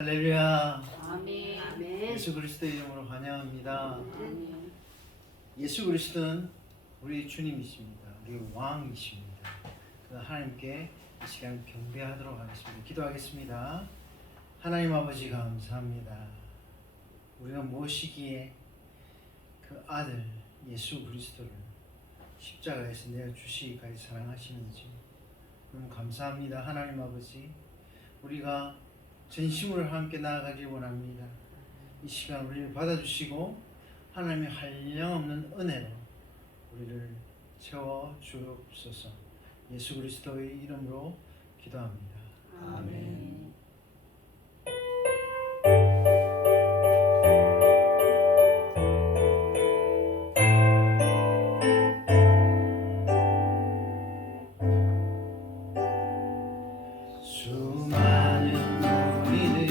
할렐루야. 아멘. 예수 그리스도의 이름으로 환영합니다. 아멘. 예수 그리스도는 우리 주님이십니다. 우리 왕이십니다. 그 하나님께 이 시간 경배하도록 하겠습니다. 기도하겠습니다. 하나님 아버지 감사합니다. 우리가 무엇이기에 그 아들 예수 그리스도를 십자가에서 내어주시기까지 사랑하시는지 너무 감사합니다. 하나님 아버지, 우리가 전심으로 함께 나아가길 원합니다. 이 시간 우리를 받아주시고 하나님의 한량없는 은혜로 우리를 채워 주옵소서. 예수 그리스도의 이름으로 기도합니다. 아멘. 수많은 우리들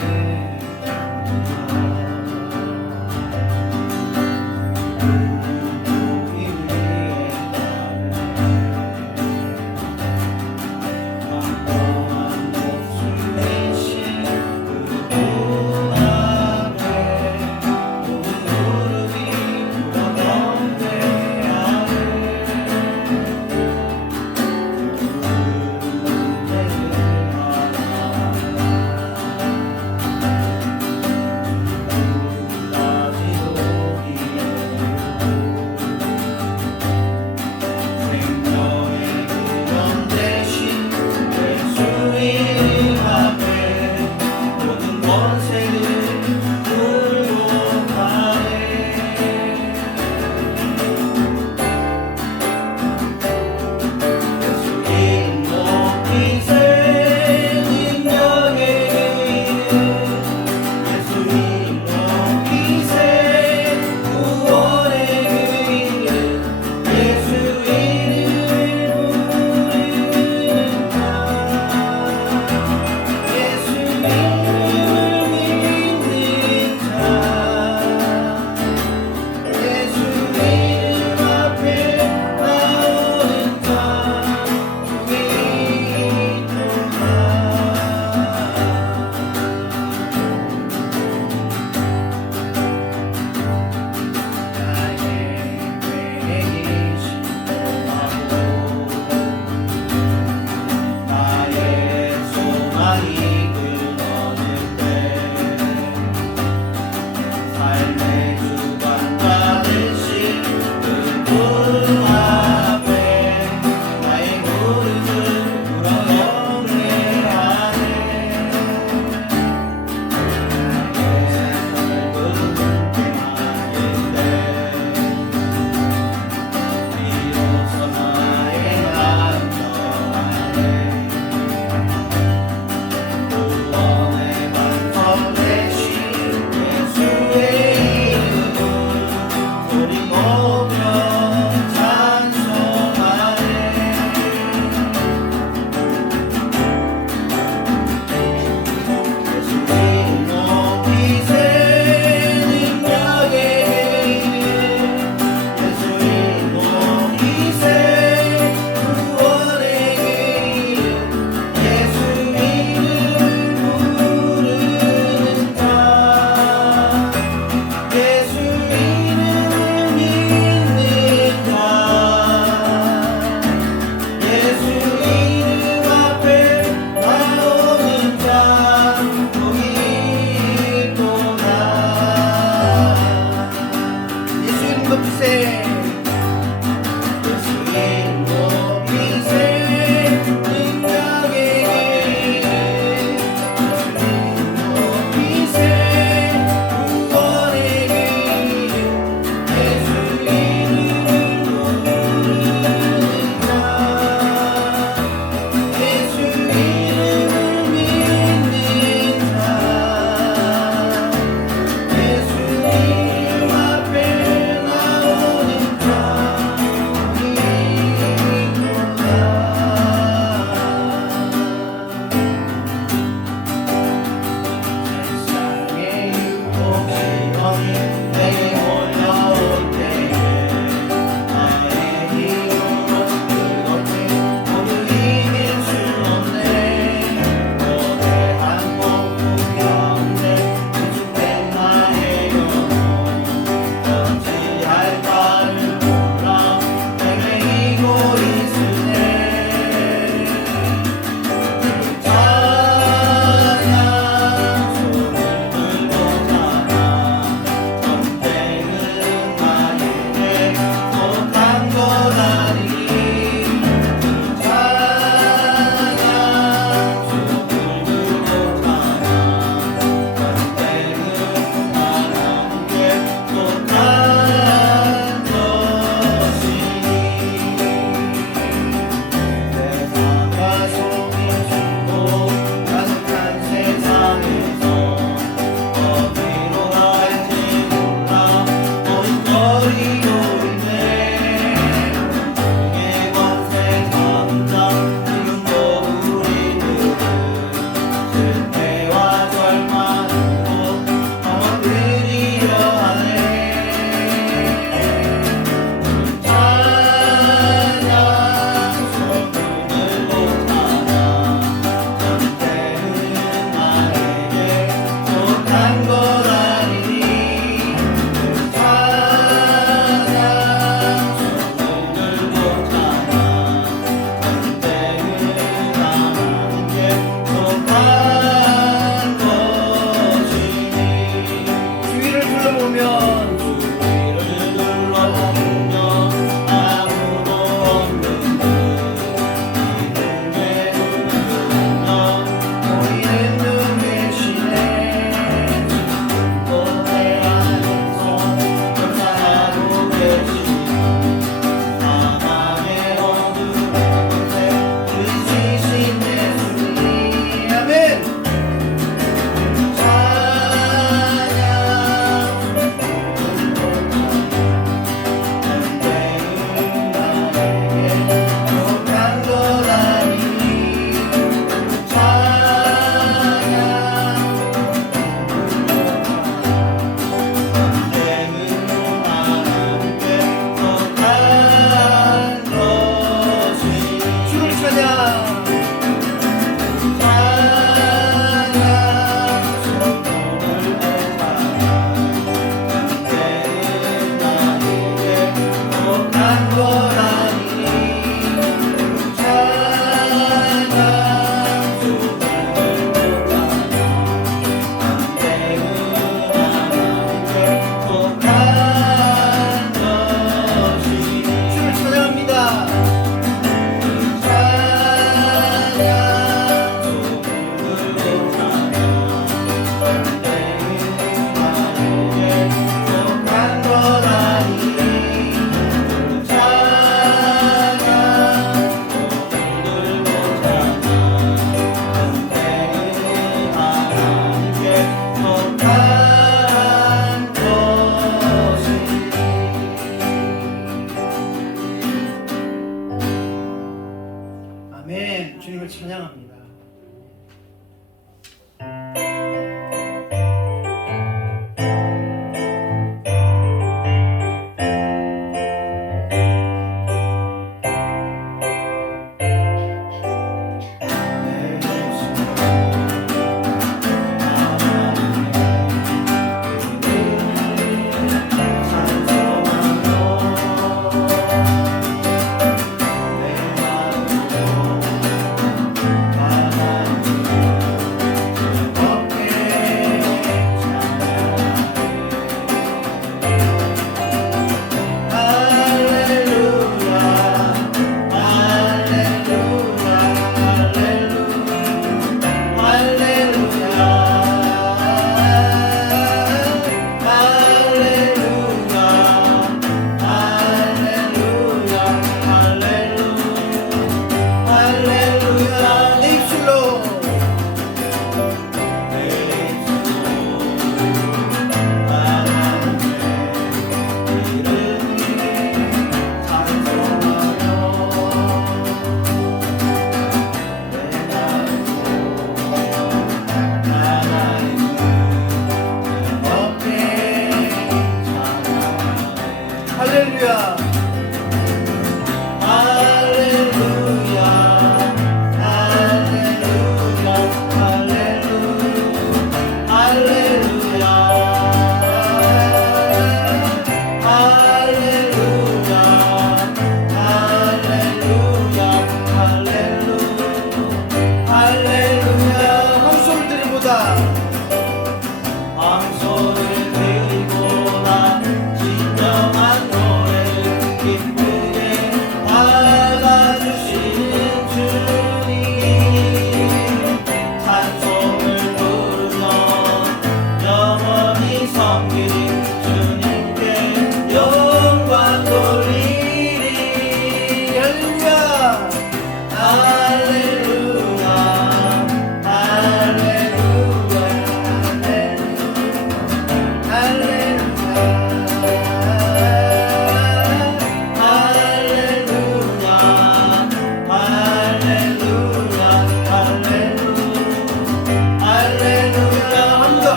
주님께 영광 돌리리.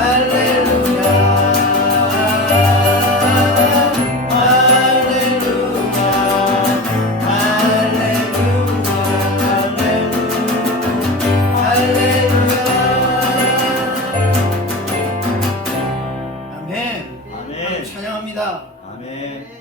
할렐루야 할렐루야 할렐루야 아멘. 아멘. 찬양합니다. 아멘.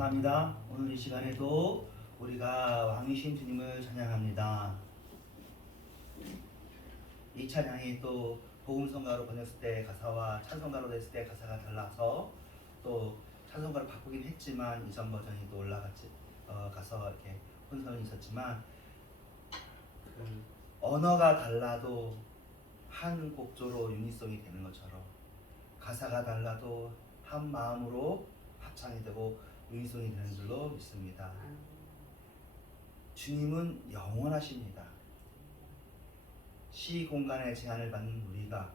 감사합니다. 오늘 이 시간에도 우리가 왕이신 주님을 찬양합니다. 이 찬양이 또 복음성가로 번역했을 때 가사와 찬송가로 됐을 때 가사가 달라서 또 찬송가를 바꾸긴 했지만 이전 버전이 또 올라갔지 가서 이렇게 혼선이 있었지만 그 언어가 달라도 한 곡조로 유니송이 되는 것처럼 가사가 달라도 한 마음으로 합창이 되고 유니송이 되는 줄로 믿습니다. 주님은 영원하십니다. 시 공간의 제한을 받는 우리가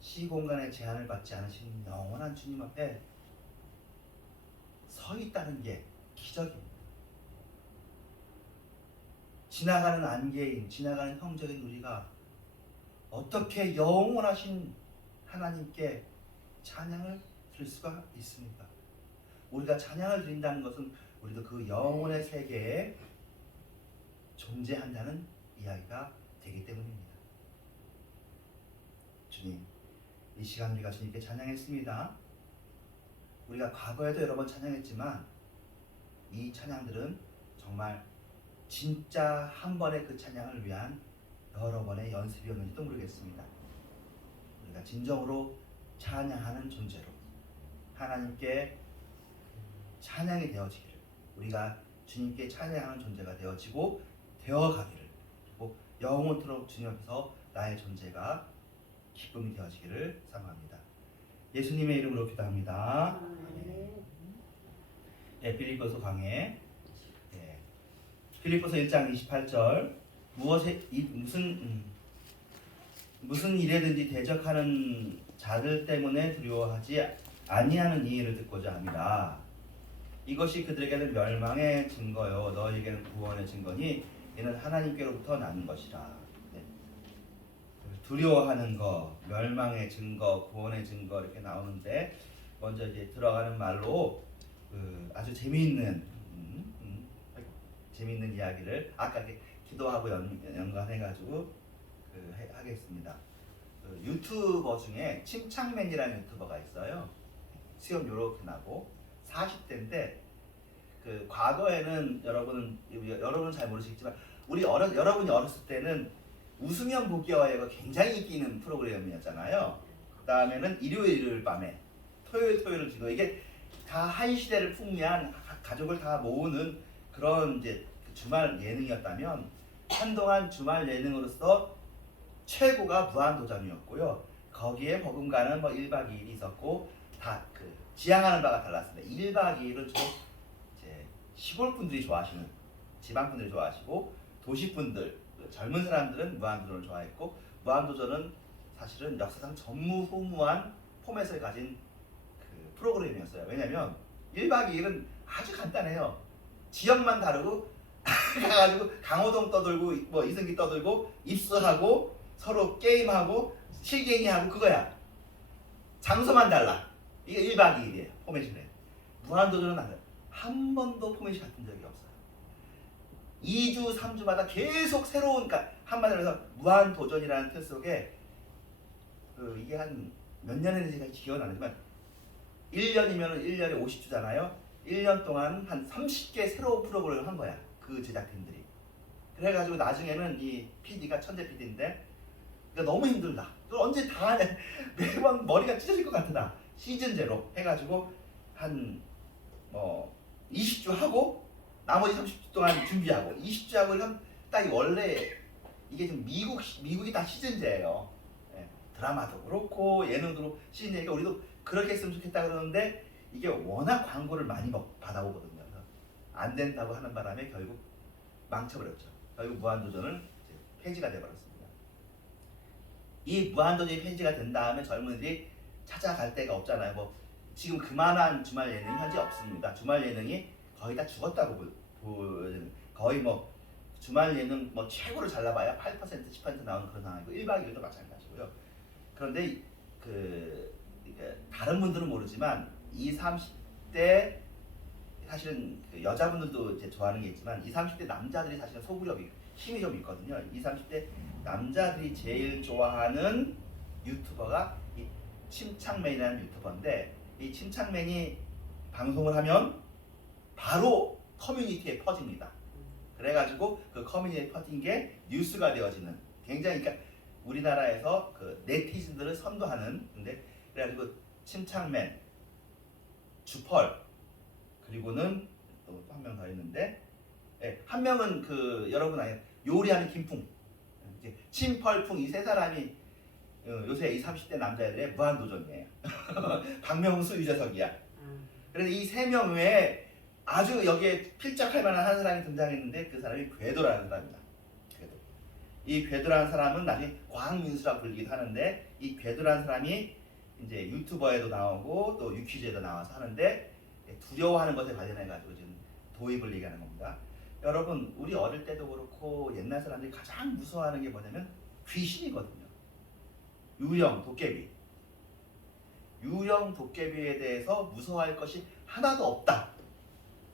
시 공간의 제한을 받지 않으신 영원한 주님 앞에 서 있다는 게 기적입니다. 지나가는 안개인, 지나가는 형적인 우리가 어떻게 영원하신 하나님께 찬양을 드릴 수가 있습니까? 우리가 찬양을 드린다는 것은 우리도 그 영혼의 세계에 존재한다는 이야기가 되기 때문입니다. 주님, 이 시간 우리가 주님께 찬양했습니다. 우리가 과거에도 여러 번 찬양했지만 이 찬양들은 정말 진짜 한 번의 그 찬양을 위한 여러 번의 연습이었는지도 모르겠습니다. 우리가 진정으로 찬양하는 존재로 하나님께 찬양이 되어지기를, 우리가 주님께 찬양하는 존재가 되어지고 되어가기를, 그리고 영원토록 주님 앞에서 나의 존재가 기쁨이 되어지기를 사모합니다. 예수님의 이름으로 기도합니다. 네, 빌립보서 강해. 네. 빌립보서 1장 28절 무슨 일에든지 대적하는 자들 때문에 두려워하지 아니하는 이 일을 듣고자 합니다. 이것이 그들에게는 멸망의 증거요 너희에게는 구원의 증거니 이는 하나님께로부터 나는 것이라. 네. 두려워하는 거, 멸망의 증거, 구원의 증거 이렇게 나오는데 먼저 이제 들어가는 말로 아주 재미있는 이야기를 아까 기도하고 연관해가지고 하겠습니다. 유튜버 중에 침착맨이라는 유튜버가 있어요. 수염 요렇게 나고 40대인데 그 과거에는 여러분은 잘 모르시겠지만 여러분이 어렸을 때는 웃으면 보기 여행가 굉장히 인기 있는 프로그램이었잖아요. 그 다음에는 일요일 밤에 토요일을 지고 이게 다 한 시대를 풍미한 가족을 다 모으는 그런 이제 주말 예능이었다면 한동안 주말 예능으로서 최고가 무한도전이었고요. 거기에 버금가는 1박 2일이 있었고 다 그 지향하는 바가 달랐습니다. 1박 2일은 주로 이제 시골 분들이 좋아하시는 지방 분들이 좋아하시고 도시 분들 젊은 사람들은 무한도전을 좋아했고 무한도전은 사실은 역사상 전무후무한 포맷을 가진 그 프로그램이었어요. 왜냐면 1박 2일은 아주 간단해요. 지역만 다르고 가가지고 강호동 떠들고 이승기 떠들고 입수하고 서로 게임하고 실갱이하고 그거야. 장소만 달라. 이게 1박 2일이에요. 포맷이네. 무한도전은 한 번도 포맷이 같은 적이 없어요. 2주 3주마다 계속 새로운, 그러니까 한마디로 해서 무한도전이라는 뜻 속에 이게 한 몇 년인지 기억은 안 나지만 1년이면 1년에 50주잖아요. 1년 동안 한 30개 새로운 프로그램을 한 거야. 그 제작진들이. 그래가지고 나중에는 이 PD가 천재 PD인데 너무 힘들다. 그걸 언제 다 하냐. 매번 머리가 찢어질 것 같으다. 시즌제로 해가지고 한 20주 하고 나머지 30주 동안 준비하고 20주 하고 이건 딱 원래 이게 좀 미국이 다 시즌제예요. 예, 드라마도 그렇고 예능도 시즌제니까 우리도 그렇게 했으면 좋겠다 그러는데 이게 워낙 광고를 많이 받아오거든요. 그래서 안 된다고 하는 바람에 결국 망쳐버렸죠. 결국 무한도전을 이제 폐지가 돼버렸습니다. 이 무한도전이 폐지가 된 다음에 젊은이들이 찾아갈 데가 없잖아요. 지금 그만한 주말 예능이 현재 없습니다. 주말 예능이 거의 다 죽었다고 거의 주말 예능 최고로 잘 나봐야 8% 10% 나오는 그런 상황이고 1박 2일도 마찬가지고요. 그런데 다른 분들은 모르지만 20, 30대 사실은 여자분들도 이제 좋아하는 게 있지만 20, 30대 남자들이 사실은 소구력이 힘이 좀 있거든요. 20, 30대 남자들이 제일 좋아하는 유튜버가 이 침착맨이라는 유튜버인데 이 침착맨이 방송을 하면 바로 커뮤니티에 퍼집니다. 그래가지고 그 커뮤니티에 퍼진 게 뉴스가 되어지는 굉장히 그러니까 우리나라에서 그 네티즌들을 선도하는 근데 그래가지고 침착맨, 주펄 그리고는 또 한 명 더 있는데 예, 한 명은 그 여러분 아니 요리하는 김풍 이제 침펄풍 이 세 사람이 요새 이 30대 남자애들의 무한도전이에요. 박명수, 유재석이야. 그래서 이 세 명 외에 아주 여기에 필적할 만한 한 사람이 등장했는데 그 사람이 궤도라는 사람입니다. 궤도. 이 궤도라는 사람은 나중에 과학민수라 불리기도 하는데 이 궤도라는 사람이 이제 유튜버에도 나오고 또 유퀴즈에도 나와서 하는데 두려워하는 것에 관련해 가지고 지금 도입을 얘기하는 겁니다. 여러분 우리 어릴 때도 그렇고 옛날 사람들이 가장 무서워하는 게 뭐냐면 귀신이거든요. 유령, 도깨비. 유령, 도깨비에 대해서 무서워할 것이 하나도 없다.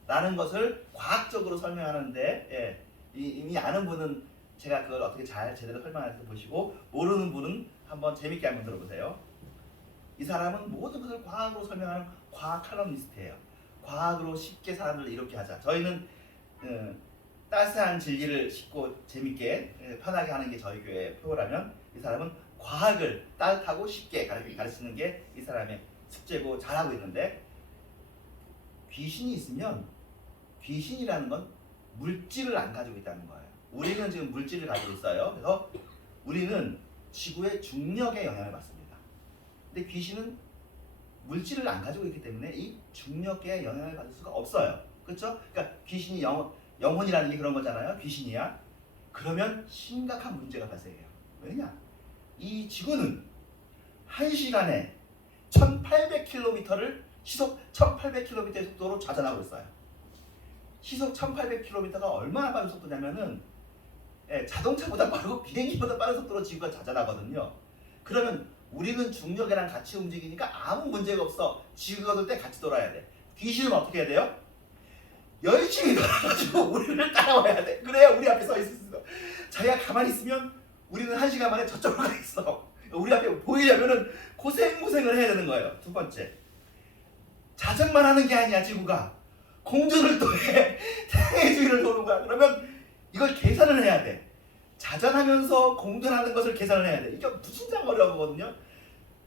라는 것을 과학적으로 설명하는데 예, 이미 아는 분은 제가 그걸 어떻게 잘 제대로 설명할지 보시고 모르는 분은 한번 재밌게 한번 들어보세요. 이 사람은 모든 것을 과학으로 설명하는 과학 칼럼니스트예요. 과학으로 쉽게 사람들을 이렇게 하자. 저희는 따스한 진리를 쉽고 재밌게 편하게 하는 게 저희 교회의 표어라면 이 사람은 과학을 따뜻하고 쉽게 가르치는 게 이 사람의 숙제고 잘하고 있는데 귀신이 있으면 귀신이라는 건 물질을 안 가지고 있다는 거예요. 우리는 지금 물질을 가지고 있어요. 그래서 우리는 지구의 중력에 영향을 받습니다. 근데 귀신은 물질을 안 가지고 있기 때문에 이 중력에 영향을 받을 수가 없어요. 그렇죠? 그러니까 귀신이 영혼이라는 게 그런 거잖아요. 귀신이야. 그러면 심각한 문제가 발생해요. 왜냐? 이 지구는 1시간에 1800km를 시속 1800km의 속도로 좌전하고 있어요. 시속 1800km가 얼마나 빠른 속도냐면은 자동차보다 빠르고 비행기보다 빠른 속도로 지구가 좌전하거든요. 그러면 우리는 중력이랑 같이 움직이니까 아무 문제가 없어. 지구가 돌 때 같이 돌아야 돼. 귀신은 어떻게 해야 돼요? 열심히 돌아가지고 우리를 따라와야 돼. 그래야 우리 앞에 서 있을 수 있어. 자기가 가만히 있으면 우리는 1시간 만에 저쪽으로 가 있어. 우리 앞에 보이려면은 고생을 해야 되는 거예요. 두 번째, 자전만 하는 게 아니야. 지구가 공전을 또 해. 태양의 주위를 도는 거야. 그러면 이걸 계산을 해야 돼. 자전하면서 공전하는 것을 계산을 해야 돼. 이게 무슨 장 어려운 거거든요.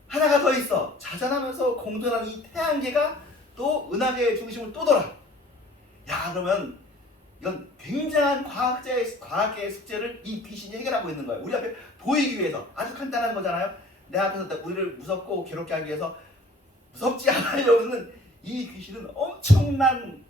하나가 더 있어. 자전하면서 공전하는 이 태양계가 또 은하계의 중심을 또 돌아. 야, 그러면 이건 굉장한 과학계의 숙제를 이 귀신이 해결하고 있는 거예요. 우리 앞에 보이기 위해서. 아주 간단한 거잖아요. 내 앞에서 우리를 무섭고 괴롭게 하기 위해서 무섭지 않으려는 이 귀신은 엄청난,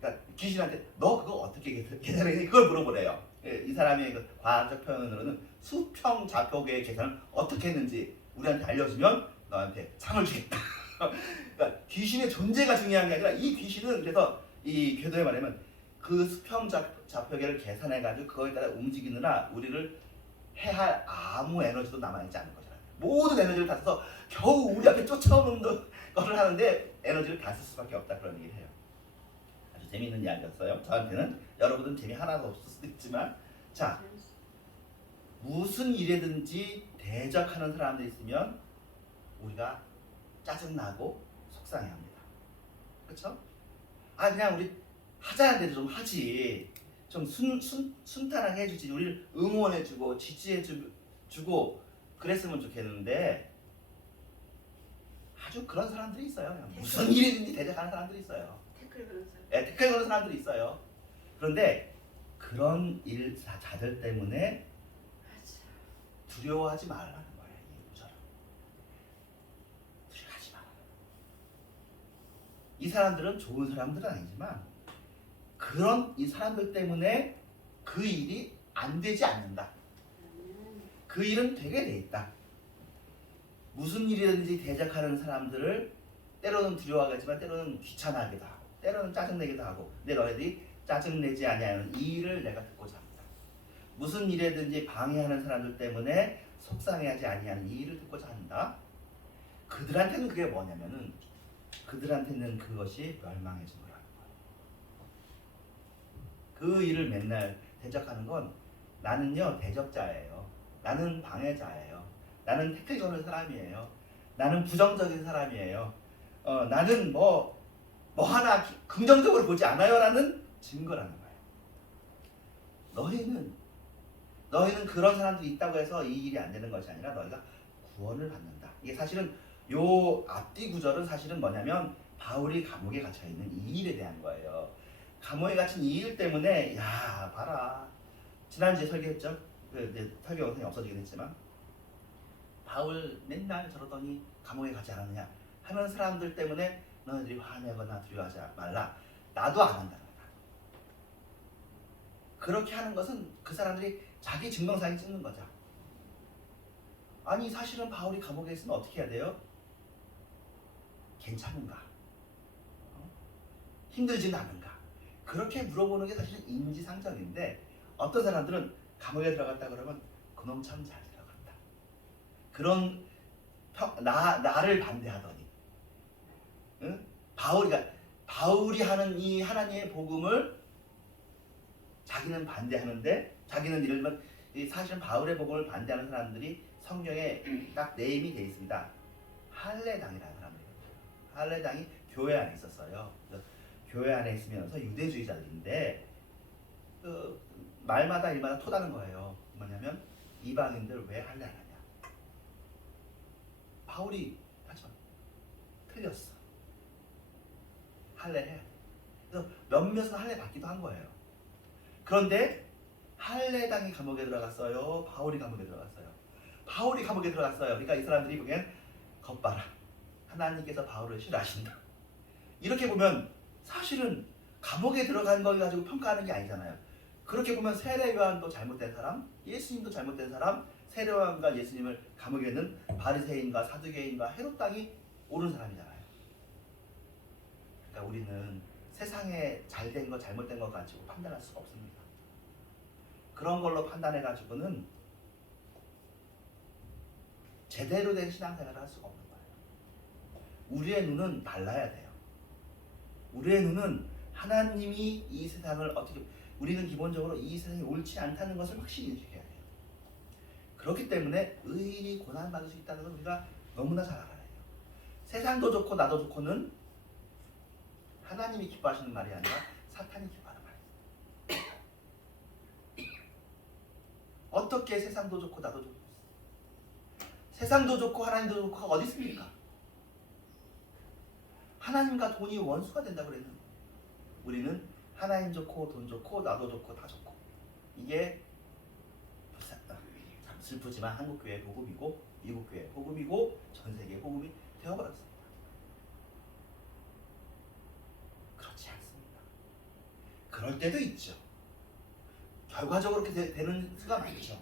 그러니까 귀신한테 너 그거 어떻게 계산해? 그걸 물어보래요. 이 사람의 그 과학적 표현으로는 수평 좌표계의 계산을 어떻게 했는지 우리한테 알려주면 너한테 상을 주겠다. 그러니까 귀신의 존재가 중요한 게 아니라 이 귀신은 그래서 이 궤도에 말하면 그 수평 좌표계를 계산해가지고 그거에 따라 움직이느라 우리를 해할 아무 에너지도 남아있지 않는 거잖아요. 모든 에너지를 다 써서 겨우 우리 앞에 쫓아오는 거를 하는데 에너지를 다 쓸 수밖에 없다 그런 얘기를 해요. 아주 재미있는 이야기였어요. 저한테는. 여러분은 재미 하나도 없을 수도 있지만 자, 무슨 일에든지 대적하는 사람들이 있으면 우리가 짜증나고 속상해합니다. 그렇죠? 아 그냥 우리 하자는데도 좀 하지. 좀 순탄하게 해주지. 우리를 응원해주고 지지해주고 그랬으면 좋겠는데 아주 그런 사람들이 있어요. 그냥 무슨 일이든지 대적하는 사람들이 있어요. 태클 그런 사람. 태클 거는 사람들이 있어요. 그런데 그런 자들 때문에 두려워하지 말라는 거예요. 이 구절은. 두려워하지 마라. 이 사람들은 좋은 사람들은 아니지만 그런 이 사람들 때문에 그 일이 안 되지 않는다. 그 일은 되게 돼 있다. 무슨 일이든지 대적하는 사람들을 때로는 두려워하겠지만 때로는 귀찮아하기도 하고 때로는 짜증내기도 하고 근데 너희들이 짜증내지 아니하는 이 일을 내가 듣고자 합니다. 무슨 일에든지 방해하는 사람들 때문에 속상해하지 아니하는 이 일을 듣고자 한다. 그들한테는 그게 뭐냐면은 그들한테는 그것이 멸망의 증거라는 거예요. 그 일을 맨날 대적하는 건 나는요 대적자예요. 나는 방해자예요. 나는 태클 거는 사람이에요. 나는 부정적인 사람이에요. 나는 뭐 뭐 하나 긍정적으로 보지 않아요라는 증거라는 거예요. 너희는 그런 사람들이 있다고 해서 이 일이 안 되는 것이 아니라 너희가 구원을 받는다. 이게 사실은 요 앞뒤 구절은 사실은 뭐냐면 바울이 감옥에 갇혀 있는 이 일에 대한 거예요. 감옥에 갇힌 이 일 때문에 야 봐라. 지난주에 설교했죠. 설교 영상이 없어지긴 했지만 바울 맨날 저러더니 감옥에 가지 않았느냐 하는 사람들 때문에 너희들이 화내거나 두려워하지 말라. 나도 안 한다. 그렇게 하는 것은 그 사람들이 자기 증명사진 찍는 거죠. 아니 사실은 바울이 감옥에 있으면 어떻게 해야 돼요? 괜찮은가? 힘들지는 않은가? 그렇게 물어보는 게 사실은 인지상정인데 어떤 사람들은 감옥에 들어갔다 그러면 그놈 참 잘 들어갔다. 그런 나를 반대하더니 응? 바울이 하는 이 하나님의 복음을 자기는 반대하는데 자기는 이를 들면 사실은 바울의 복음을 반대하는 사람들이 성경에 딱 네임이 돼 있습니다. 할례당이라는 사람들이에요. 할례당이 교회 안에 있었어요. 교회 안에 있으면서 유대주의자들인데 그 말마다 일마다 토다는 거예요. 뭐냐면 이방인들 왜 할례 안 하냐. 바울이 하죠. 틀렸어. 할례 해야 돼. 그래서 몇몇은 할례 받기도 한 거예요. 그런데 할례당이 감옥에 들어갔어요. 바울이 감옥에 들어갔어요. 바울이 감옥에 들어갔어요. 그러니까 이 사람들이 보기엔 겉봐라. 하나님께서 바울을 싫어하신다. 이렇게 보면 사실은 감옥에 들어간 걸 가지고 평가하는 게 아니잖아요. 그렇게 보면 세례 요한도 잘못된 사람, 예수님도 잘못된 사람, 세례 요한과 예수님을 감옥에 있는 바리새인과 사두개인과 헤롯 당이 옳은 사람이잖아요. 그러니까 우리는 세상에 잘된 거 잘못된 거 가지고 판단할 수가 없습니다. 그런 걸로 판단해 가지고는 제대로 된 신앙생활을 할 수가 없는 거예요. 우리의 눈은 달라야 돼요. 우리의 눈은 하나님이 이 세상을 어떻게 우리는 기본적으로 이 세상이 옳지 않다는 것을 확실히 인식해야 돼요. 그렇기 때문에 의인이 고난받을 수 있다는 걸 우리가 너무나 잘 알아야 돼요. 세상도 좋고 나도 좋고는 하나님이 기뻐하시는 말이 아니라 사탄이 기뻐하는 말이에요. 어떻게 세상도 좋고 나도 좋고 세상도 좋고 하나님도 좋고 어디 있습니까? 하나님과 돈이 원수가 된다고 그랬는데 우리는 하나님 좋고 돈 좋고 나도 좋고 다 좋고 이게 참 슬프지만 한국교회 복음이고 미국교회 복음이고 전세계 복음이 되어버렸습니다. 그렇지 않습니다. 그럴 때도 있죠. 결과적으로 그렇게 되는 수가 많죠.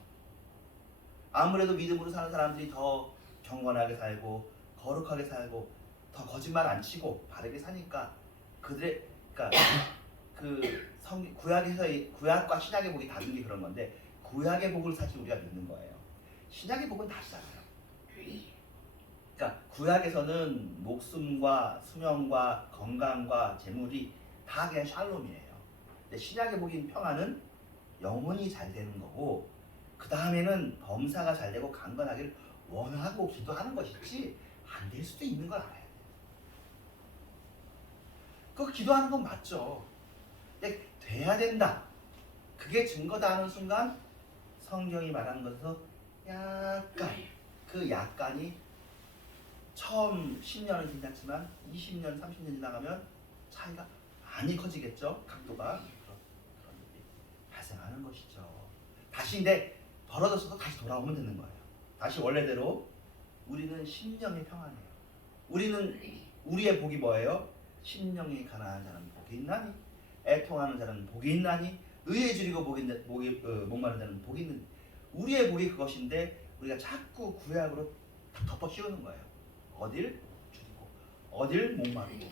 아무래도 믿음으로 사는 사람들이 더 경건하게 살고 거룩하게 살고 더 거짓말 안 치고 바르게 사니까 그들의 그러니까 구약에서의 구약과 신약의 복이 다른 게 그런 건데 구약의 복을 사실 우리가 믿는 거예요. 신약의 복은 다시잖아요. 그러니까 구약에서는 목숨과 수명과 건강과 재물이 다 그냥 샬롬이에요. 근데 신약의 복인 평안은 영혼이 잘 되는 거고 그 다음에는 범사가 잘 되고 강건하기를 원하고 기도하는 것이지 안 될 수도 있는 걸 알아야 돼요. 그 기도하는 건 맞죠. 근데 돼야 된다. 그게 증거다 하는 순간 성경이 말하는 것에서 약간 그 약간이 처음 10년은 괜찮지만 20년, 30년 지나가면 차이가 많이 커지겠죠. 각도가. 그런 일이 발생하는 것이죠. 다시 근데 벌어졌어도 다시 돌아오면 되는 거예요. 다시 원래대로 우리는 심령의 평안이에요. 우리는 우리의 복이 뭐예요? 심령이 가난한 자는 복이 있나니 애통하는 자는 복이 있나니 의에 줄이고 목마른 자는 복이 있는 우리의 복이 그것인데 우리가 자꾸 구약으로 덮어 씌우는 거예요. 어딜 줄이고 어딜 목마르고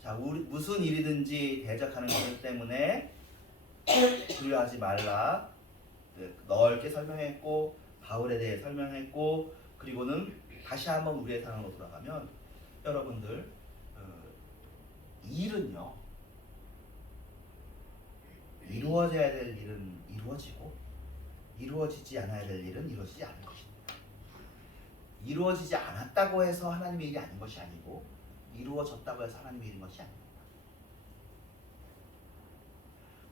자 무슨 일이든지 대적하는 것 때문에 두려워하지 말라. 넓게 설명했고 바울에 대해 설명했고 그리고는 다시 한번 우리의 상황으로 돌아가면 여러분들 일은요 이루어져야 될 일은 이루어지고 이루어지지 않아야 될 일은 이루어지지 않을 것입니다. 이루어지지 않았다고 해서 하나님의 일이 아닌 것이 아니고 이루어졌다고 해서 하나님이 이룬 것이 아닙니다.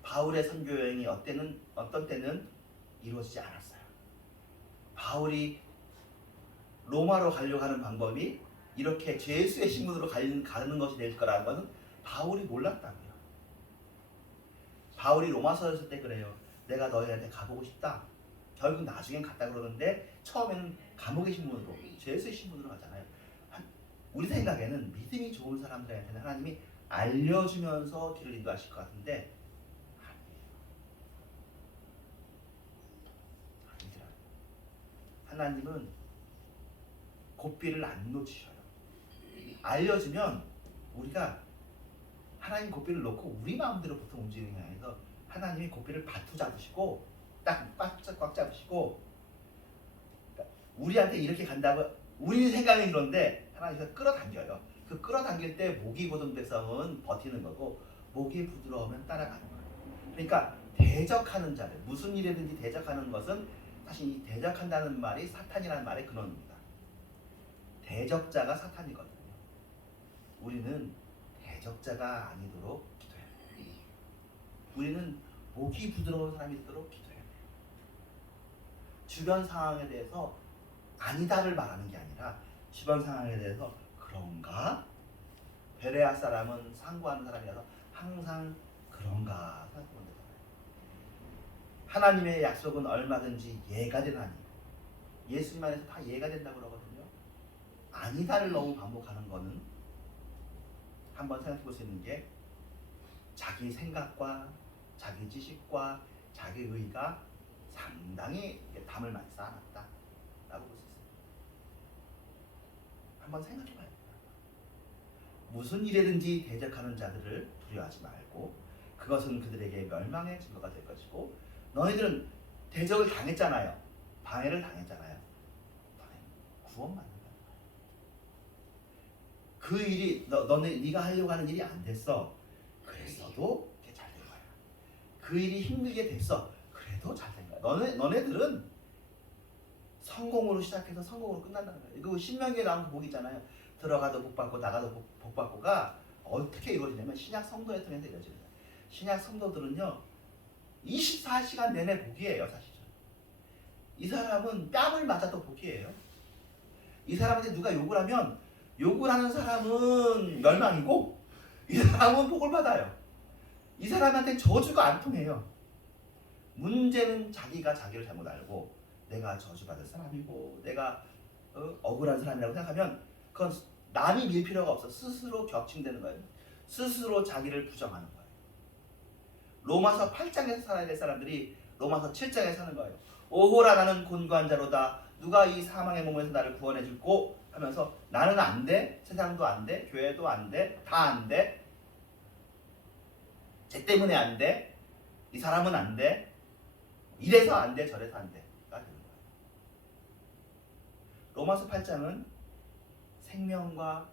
바울의 선교 여행이 어떤 때는 이루어지지 않았어요. 바울이 로마로 가려고 하는 방법이 이렇게 예수의 신분으로 가는 것이 될 거라는 것은 바울이 몰랐다고요. 바울이 로마서 있을 때 그래요. 내가 너희한테 가보고 싶다. 결국 나중엔 갔다 그러는데 처음에는 감옥의 신분으로, 예수의 신분으로 가잖아요. 우리 생각에는 믿음이 좋은 사람들한테는 하나님이 알려주면서 길을 인도하실 것 같은데 아니에요. 하나님은 고삐를 안 놓치셔요. 알려주면 우리가 하나님 고삐를 놓고 우리 마음대로 보통 움직이는 게 아니라 하나님이 고삐를 바투 잡으시고 딱 꽉 잡으시고 우리한테 이렇게 간다고 우리 생각이 그런데 하나님께서 끌어당겨요. 그 끌어당길 때 목이 고든 백성은 버티는 거고 목이 부드러우면 따라가는 거예요. 그러니까 대적하는 자들, 무슨 일이든지 대적하는 것은 사실 이 대적한다는 말이 사탄이라는 말의 근원입니다. 대적자가 사탄이거든요. 우리는 대적자가 아니도록 기도해야 돼요. 우리는 목이 부드러운 사람이 되도록 기도해야 돼요. 주변 상황에 대해서 아니다를 말하는 게 아니라 주변 상황에 대해서 그런가? 베레아 사람은 상고하는 사람이라서 항상 그런가 생각하면 되잖아요. 하나님의 약속은 얼마든지 예가 되나니 예수님 안에서 다 예가 된다고 그러거든요. 아니다를 너무 반복하는 거는 한번 생각해 볼 수 있는 게 자기 생각과 자기 지식과 자기 의가 상당히 담을 많이 쌓아놨다라고 볼 수 있어요. 한번 생각해 봐야 돼요. 무슨 일에든지 대적하는 자들을 두려워하지 말고 그것은 그들에게 멸망의 증거가 될 것이고 너희들은 대적을 당했잖아요. 방해를 당했잖아요. 너희는 구원받는다. 그 일이 네가 하려고 하는 일이 안 됐어. 그랬어도 잘 된 거야. 그 일이 힘들게 됐어. 그래도 잘 된 거야. 너네들은 성공으로 시작해서 성공으로 끝난다는 거예요. 이거 신명기에 나온 그 복이잖아요. 들어가도 복받고 나가도 복받고가 어떻게 이루어지냐면 신약 성도에 통해서 이루어집니다. 신약 성도들은요 24시간 내내 복이에요. 사실은 이 사람은 뺨을 맞아도 복이에요. 이 사람한테 누가 욕을 하면 욕을 하는 사람은 멸망이고 이 사람은 복을 받아요. 이 사람한테 저주가 안 통해요. 문제는 자기가 자기를 잘못 알고 내가 저주받을 사람이고 내가 억울한 사람이라고 생각하면 그건 남이 밀 필요가 없어. 스스로 격침되는 거예요. 스스로 자기를 부정하는 거예요. 로마서 8장에서 살아야 될 사람들이 로마서 7장에 사는 거예요. 오호라 나는 곤고한 자로다. 누가 이 사망의 몸에서 나를 구원해 줄고 하면서 나는 안 돼. 세상도 안 돼. 교회도 안 돼. 다 안 돼. 쟤 때문에 안 돼. 이 사람은 안 돼. 이래서 안 돼. 저래서 안 돼. 가 되는 거예요. 로마서 8장은 생명과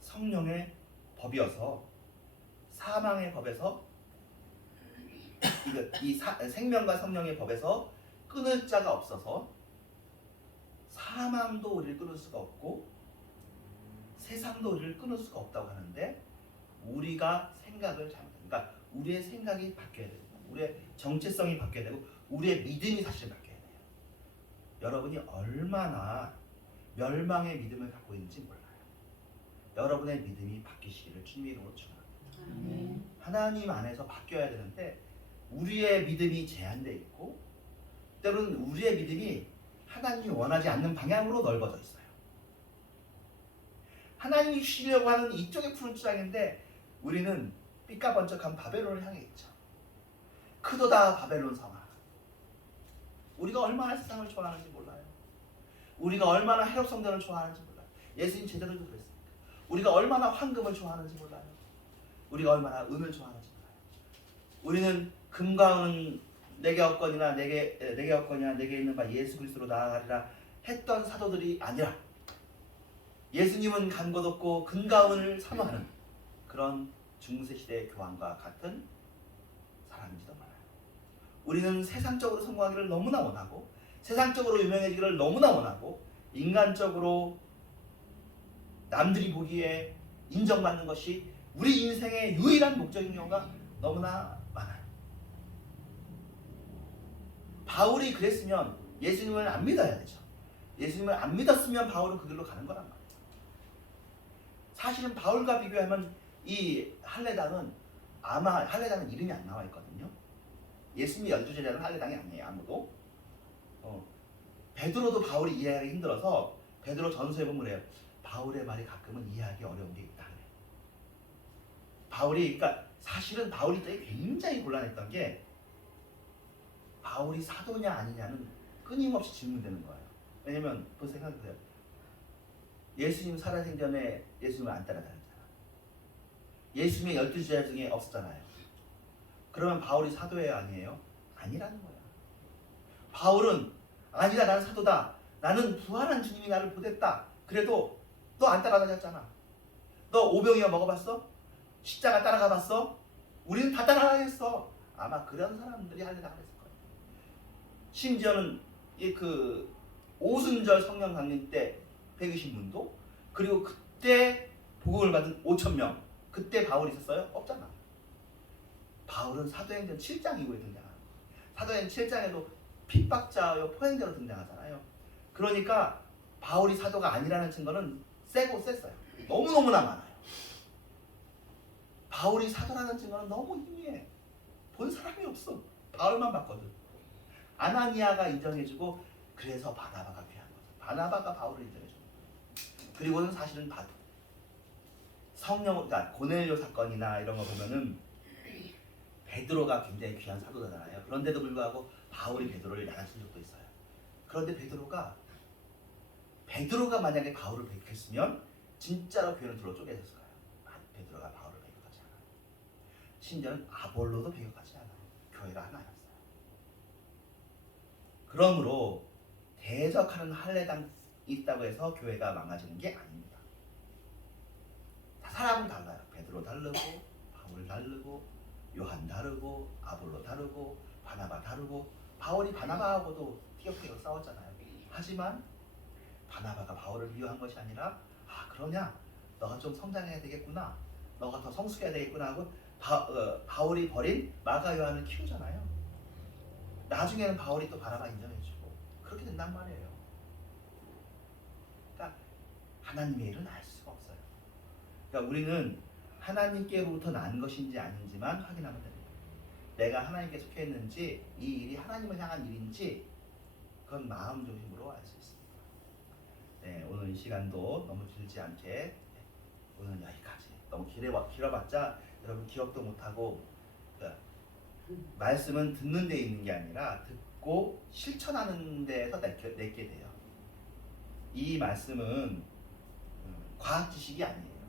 성령의 법이어서 사망의 법에서 생명과 성령의 법에서 끊을 자가 없어서 사망도 우리를 끊을 수가 없고 세상도 우리를 끊을 수가 없다고 하는데 우리가 생각을 잘못하니까 우리의 생각이 바뀌어야 됩니다. 우리의 정체성이 바뀌어야 되고 우리의 믿음이 사실 바뀌어야 돼요. 여러분이 얼마나 멸망의 믿음을 갖고 있는지 몰라요. 여러분의 믿음이 바뀌시기를 주님의 이름으로 축원합니다. 하나님 안에서 바뀌어야 되는데 우리의 믿음이 제한되어 있고 때로는 우리의 믿음이 하나님이 원하지 않는 방향으로 넓어져 있어요. 하나님이 주시려고 하는 이쪽의 푸른 추장인데 우리는 삐까번쩍한 바벨론을 향해 있죠. 크도다 바벨론 성아. 우리가 얼마나 세상을 좋아하는지 몰라요. 우리가 얼마나 해롭 성전을 좋아하는지 몰라요. 예수님 제자들도 그랬습니다. 우리가 얼마나 황금을 좋아하는지 몰라요. 우리가 얼마나 은을 좋아하는지 몰라요. 우리는 금과 은은 내게 없거니와 내게 있는 바 예수 그리스도로 나아가리라 했던 사도들이 아니라 예수님은 간 것 없고 금과 은을 선호하는 그런 중세시대의 교황과 같은 사람인지도 몰라요. 우리는 세상적으로 성공하기를 너무나 원하고 세상적으로 유명해지기를 너무나 원하고 인간적으로 남들이 보기에 인정받는 것이 우리 인생의 유일한 목적인 경우가 너무나 많아요. 바울이 그랬으면 예수님을 안 믿어야 되죠. 예수님을 안 믿었으면 바울은 그 길로 가는 거란 말이에요. 사실은 바울과 비교하면 이 할례당은 아마 할례당은 이름이 안 나와 있거든요. 예수님의 12제자는 할례당이 아니에요. 아무도. 베드로도 바울이 이해하기 힘들어서 베드로 전서에 보면 그래요. 바울의 말이 가끔은 이해하기 어려운 게 있다. 바울이 그러니까 사실은 바울이 때에 굉장히 곤란했던 게 바울이 사도냐 아니냐는 끊임없이 질문되는 거예요. 왜냐면 그 생각해보세요. 예수님 살아생전에 예수님을 안 따라다녔잖아. 예수님의 12제자 중에 없었잖아요. 그러면 바울이 사도예요 아니에요? 아니라는 거야. 바울은 아니다 나는 사도다. 나는 부활한 주님이 나를 보냈다. 그래도 너 안 따라다녔잖아. 너 오병이어 먹어봤어? 십자가 따라가봤어? 우리는 다 따라가겠어. 아마 그런 사람들이 할례당을 했을 거예요. 심지어는 그 오순절 성령 강림 때 120문도 그리고 그때 복음을 받은 5,000명 그때 바울이 있었어요? 없잖아. 바울은 사도행전 7장 이후에 등장하는 거예요. 사도행전 7장에도 핍박자요 포행자로 등장하잖아요. 그러니까 바울이 사도가 아니라는 증거는 세고 셌어요. 너무너무나 많아요. 바울이 사도라는 증거는 너무 희미해. 본 사람이 없어. 바울만 봤거든. 아나니아가 인정해주고 그래서 바나바가 귀한 거죠. 바나바가 바울을 인정해주는 거예요. 그리고는 사실은 성령, 그러니까 고넬료 사건이나 이런 거 보면은 베드로가 굉장히 귀한 사도잖아요. 그런데도 불구하고 바울이 베드로를 야단친 적도 있어요. 그런데 베드로가 만약에 바울을 배격했으면 진짜로 교회는 둘로 쪼개졌을 거예요. 베드로가 바울을 배격하지 않아요. 심지어는 아볼로도 배격하지 않아요. 교회가 하나였어요. 그러므로 대적하는 할례당이 있다고 해서 교회가 망가지는 게 아닙니다. 사람은 달라요. 베드로 다르고 바울 다르고 요한 다르고 아볼로 다르고 바나바 다르고 바울이 바나바하고도 티격태격 싸웠잖아요. 하지만 바나바가 바울을 미워한 것이 아니라 그러냐 너가 좀 성장해야 되겠구나 너가 더 성숙해야 되겠구나 하고 바울이 버린 마가 요한을 키우잖아요. 나중에는 바울이 또 바나바 인정해주고 그렇게 된단 말이에요. 그러니까 하나님의 일은 알 수가 없어요. 그러니까 우리는 하나님께로부터 난 것인지 아닌지만 확인하면 됩니다. 내가 하나님께 속해 있는지 이 일이 하나님을 향한 일인지 그건 마음 중심으로 알 수 있습니다. 네, 오늘 이 시간도 너무 길지 않게 오늘은 여기까지. 너무 길어봤자 여러분 기억도 못하고 그러니까 말씀은 듣는 데 있는 게 아니라 듣고 실천하는 데에서 내게 돼요. 이 말씀은 과학 지식이 아니에요.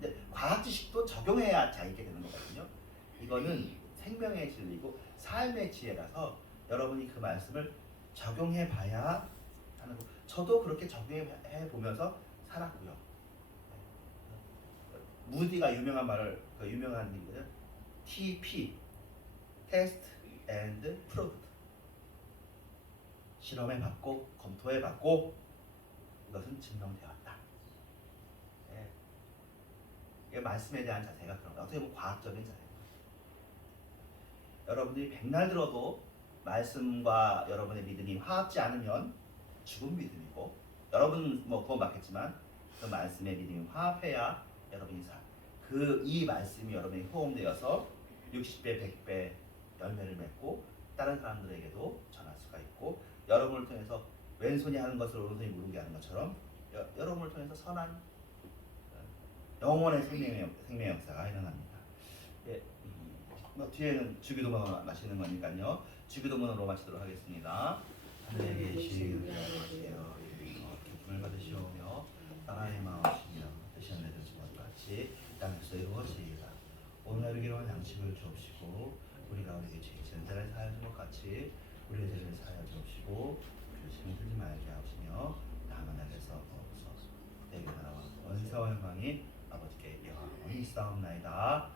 근데 과학 지식도 적용해야 잘 있게 되는 거거든요. 이거는 생명의 진리고 삶의 지혜라서 여러분이 그 말씀을 적용해 봐야 하는 거. 저도 그렇게 적용해 보면서 살았고요. 무디가 유명한 말을 유명한 얘기거든요. TP, Test and Proved. 실험해 봤고 검토해 봤고 이것은 증명되었다. 네. 이게 말씀에 대한 자세가 그런 거예요. 어떻게 보면 과학적인 자세예요. 여러분들이 백날 들어도 말씀과 여러분의 믿음이 화합지 않으면 죽은 믿음이고 여러분은 뭐 구원받겠지만 그 말씀의 믿음이 화합해야 여러분이 이 말씀이 여러분에게 호응되어서 60배, 100배 열매를 맺고 다른 사람들에게도 전할 수가 있고 여러분을 통해서 왼손이 하는 것을 오른손이 모르게 하는 것처럼 여러분을 통해서 선한 영원의 생명의 역사가 일어납니다. 예, 뭐 뒤에는 주기도문을 마시는 거니까요. 주기도문으로 마치도록 하겠습니다. 하늘에 계신 우리 아버지여 기쁨을 받으시오며 나라의 마음이시며 뜻이 하늘에 이루어진 것 같이 땅에서 이루어지이다. 오늘 우리에게 양식을 주옵시고 우리가 우리에게 죄지은 자를 사하여 준 것 같이 우리의 죄를 사하여 주옵시고 시험에 들지 말게 하시며 다만 날에서 없어서 내게 나라와 원사와 영광이 아버지께 영원히 있사옵나이다.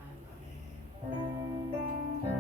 아멘.